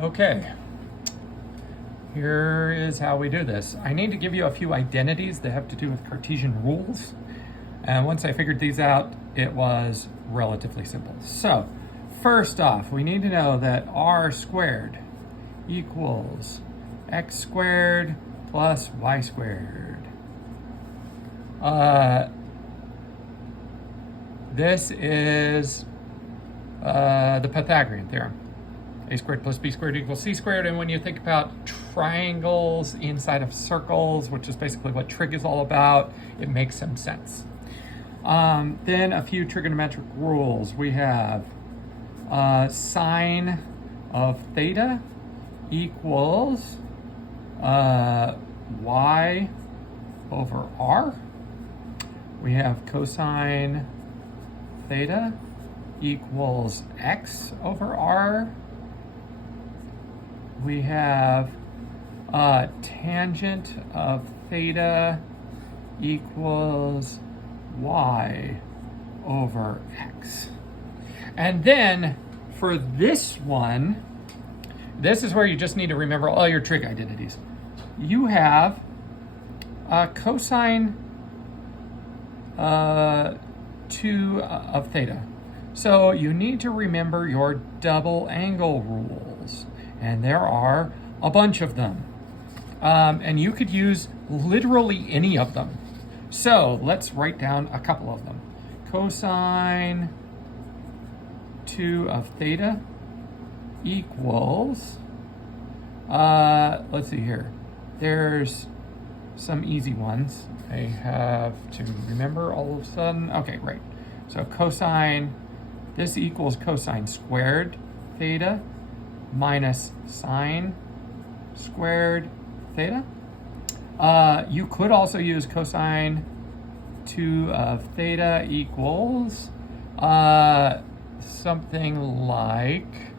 Okay, here is how we do this. I need to give you a few identities that have to do with Cartesian rules. And once I figured these out, it was relatively simple. So, first off, we need to know that r squared equals x squared plus y squared. This is the Pythagorean theorem. A squared plus b squared equals c squared. And when you think about triangles inside of circles, which is basically what trig is all about, it makes some sense. Then a few trigonometric rules. We have sine of theta equals y over r. We have cosine theta equals x over r. We have tangent of theta equals y over x. And then for this one, this is where you just need to remember all your trig identities. You have cosine 2 of theta. So you need to remember your double angle rules. And there are a bunch of them. And you could use literally any of them. So let's write down a couple of them. Cosine 2 of theta equals, let's see here. There's some easy ones I have to remember all of a sudden. Okay, right. So cosine, this equals cosine squared theta minus sine squared theta. You could also use cosine 2 of theta equals something like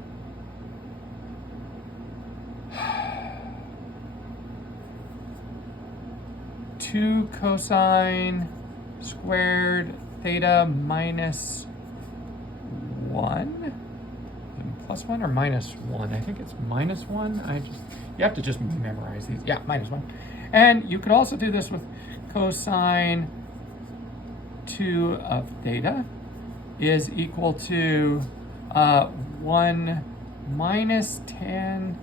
2 cosine squared theta minus 1. Plus 1 or minus 1? I think it's minus 1. You have to just memorize these. Yeah, minus 1. And you could also do this with cosine 2 of theta is equal to 1 minus 10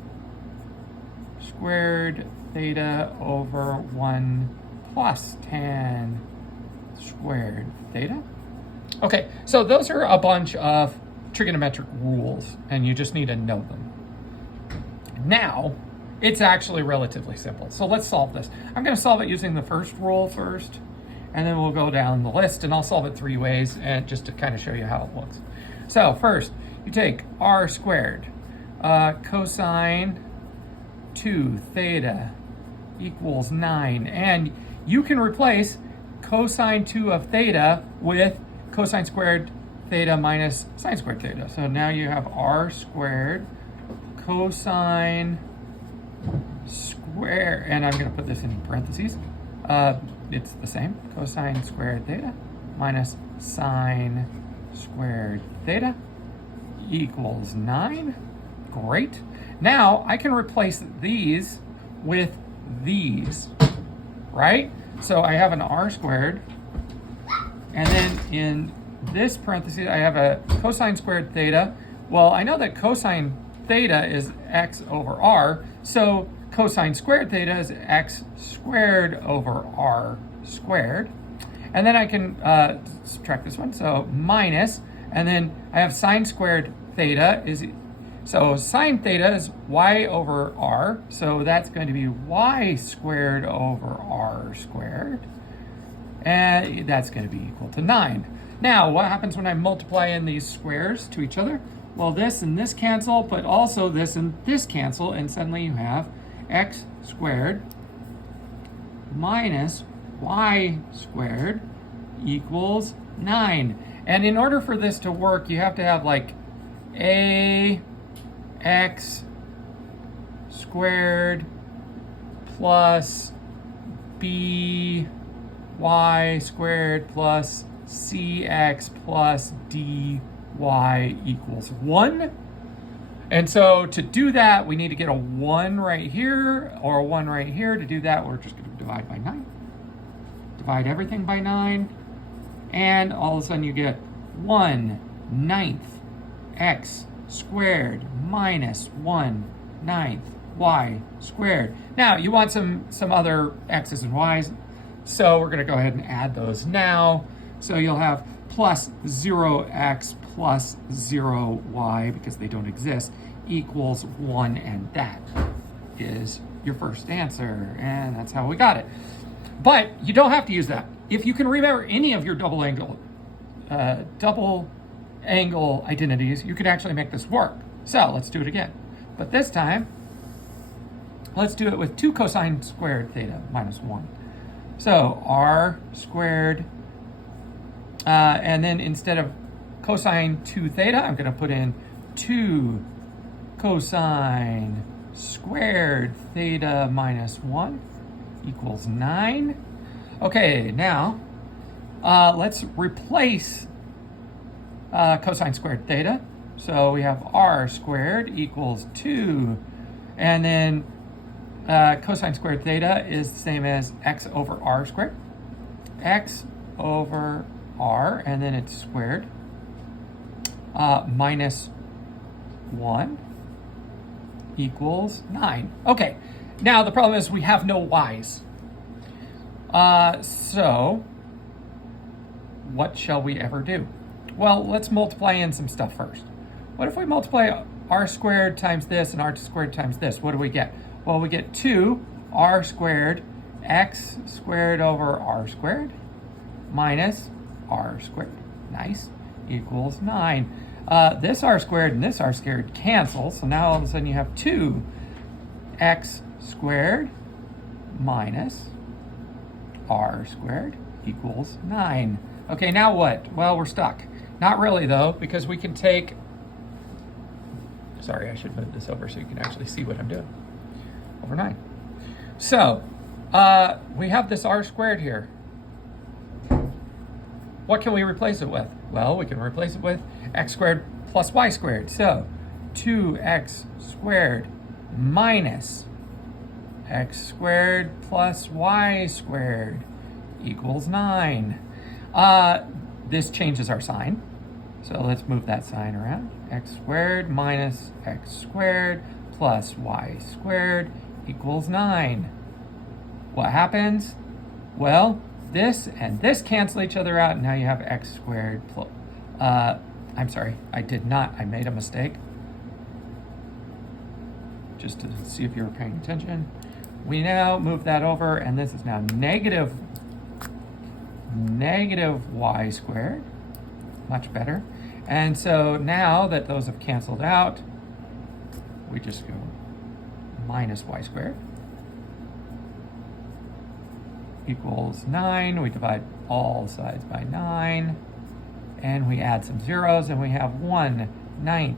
squared theta over 1 plus 10 squared theta. Okay, so those are a bunch of trigonometric rules, and you just need to know them. Now, it's actually relatively simple. So let's solve this. I'm going to solve it using the first rule first, and then we'll go down the list, and I'll solve it 3 ways, and just to kind of show you how it looks. So first, you take r squared, cosine 2 theta equals 9, and you can replace cosine 2 of theta with cosine squared theta minus sine squared theta. So now you have r squared cosine square, and I'm going to put this in parentheses. It's the same, cosine squared theta minus sine squared theta equals 9. Great. Now I can replace these with these, right? So I have an r squared, and then in this parenthesis I have a cosine squared theta. Well, I know that cosine theta is x over r, so cosine squared theta is x squared over r squared. And then I can subtract this one, so minus, and then I have sine squared theta is, so sine theta is y over r, so that's going to be y squared over r squared, and that's going to be equal to 9. Now, what happens when I multiply in these squares to each other? Well, this and this cancel, but also this and this cancel, and suddenly you have x squared minus y squared equals 9. And in order for this to work, you have to have like a x squared plus b y squared plus cx plus dy equals 1. And so to do that, we need to get a 1 right here or a 1 right here. To do that, we're just going to divide by 9. Divide everything by 9. And all of a sudden you get 1/9 x squared minus 1/9 y squared. Now you want some other x's and y's, so we're going to go ahead and add those now. So you'll have plus 0x plus 0y, because they don't exist, equals 1, and that is your first answer. And that's how we got it. But you don't have to use that. If you can remember any of your double angle identities, you could actually make this work. So let's do it again. But this time, let's do it with 2 cosine squared theta minus 1. So r squared, and then instead of cosine 2 theta, I'm going to put in 2 cosine squared theta minus 1 equals 9. Okay, now let's replace cosine squared theta. So we have r squared equals 2, and then cosine squared theta is the same as x over r squared. X over r, and then it's squared, minus 1 equals 9. Okay, now the problem is we have no y's. So what shall we ever do? Well, let's multiply in some stuff first. What if we multiply r squared times this and r squared times this? What do we get? Well, we get 2 r squared x squared over r squared minus r squared, nice, equals 9. This r squared and this r squared cancel, so now all of a sudden you have 2 x squared minus r squared equals 9. Okay, now what? Well, we're stuck. Not really, though, because we can take... Sorry, I should move this over so you can actually see what I'm doing. Over 9. So, we have this r squared here. What can we replace it with? Well, we can replace it with x squared plus y squared. So, 2x squared minus x squared plus y squared equals 9. This changes our sign. So let's move that sign around. X squared minus x squared plus y squared equals 9. What happens? Well, this and this cancel each other out, and now you have x squared plus, I'm sorry, I did not, I made a mistake. Just to see if you were paying attention. We now move that over, and this is now negative y squared. Much better. And so now that those have canceled out, we just go minus y squared equals 9. We divide all sides by 9, and we add some zeros, and we have 1/9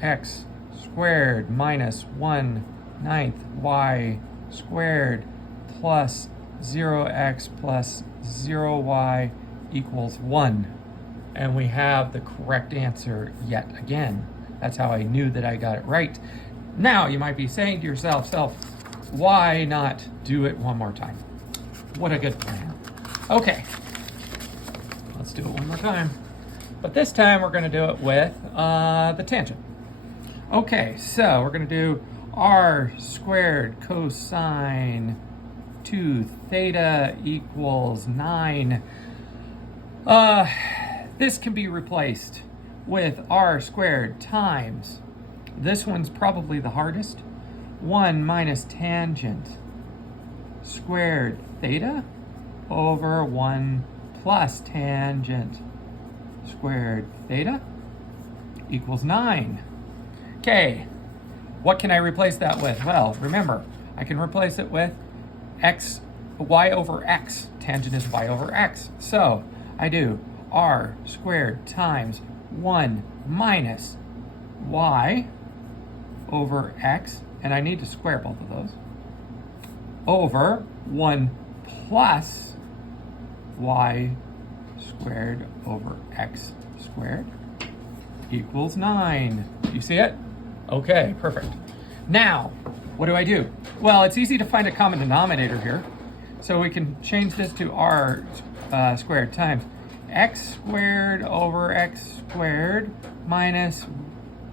x squared minus 1/9 y squared plus 0x plus 0y equals 1. And we have the correct answer yet again. That's how I knew that I got it right. Now you might be saying to yourself, why not do it one more time? What a good plan. Okay, let's do it one more time. But this time we're going to do it with the tangent. Okay, so we're going to do r squared cosine 2 theta equals 9. This can be replaced with r squared times, this one's probably the hardest, 1 minus tangent squared theta over 1 plus tangent squared theta equals 9. Okay, what can I replace that with? Well, remember, I can replace it with y over x. Tangent is y over x. So I do r squared times 1 minus y over x, and I need to square both of those, over 1 plus y squared over x squared equals 9. You see it? Okay, perfect. Now, what do I do? Well, it's easy to find a common denominator here. So we can change this to r squared times x squared over x squared minus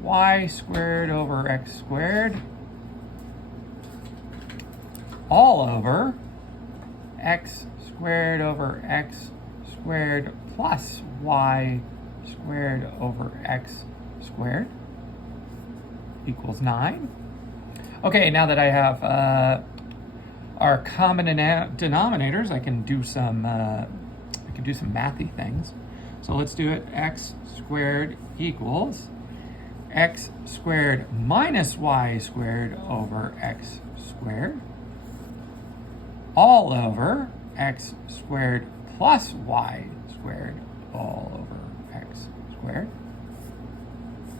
y squared over x squared all over x squared over x squared plus y squared over x squared equals 9. Okay, now that I have our common denominators, I can do some mathy things. So let's do it. X squared equals x squared minus y squared over x squared all over x squared plus y squared all over x squared.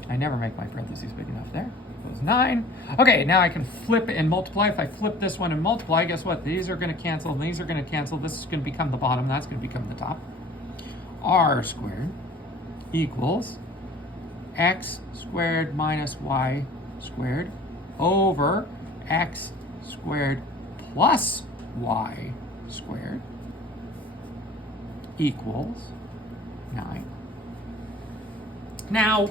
I never make my parentheses big enough there. Equals 9. Okay, now I can flip and multiply. If I flip this one and multiply, guess what? These are going to cancel, and these are going to cancel. This is going to become the bottom. That's going to become the top. R squared equals x squared minus y squared over x squared plus y squared equals 9. Now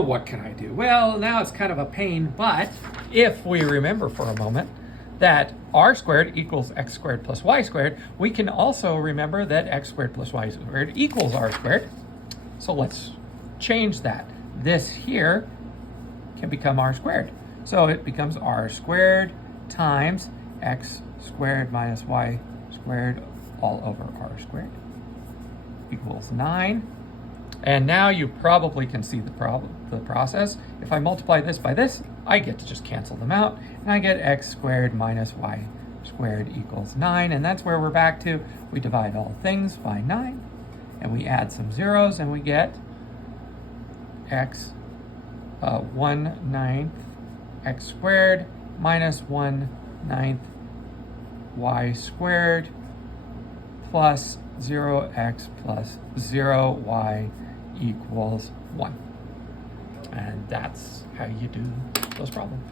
what can I do? Well, now it's kind of a pain, but if we remember for a moment that r squared equals x squared plus y squared, we can also remember that x squared plus y squared equals r squared. So let's change that. This here can become r squared. So it becomes r squared times x squared minus y squared all over r squared equals 9. And now you probably can see the process. If I multiply this by this, I get to just cancel them out, and I get x squared minus y squared equals 9, and that's where we're back to. We divide all things by 9, and we add some zeros, and we get x 1/9 x squared minus 1/9 y squared plus 0x plus 0y equals 1. And that's how you do those problems.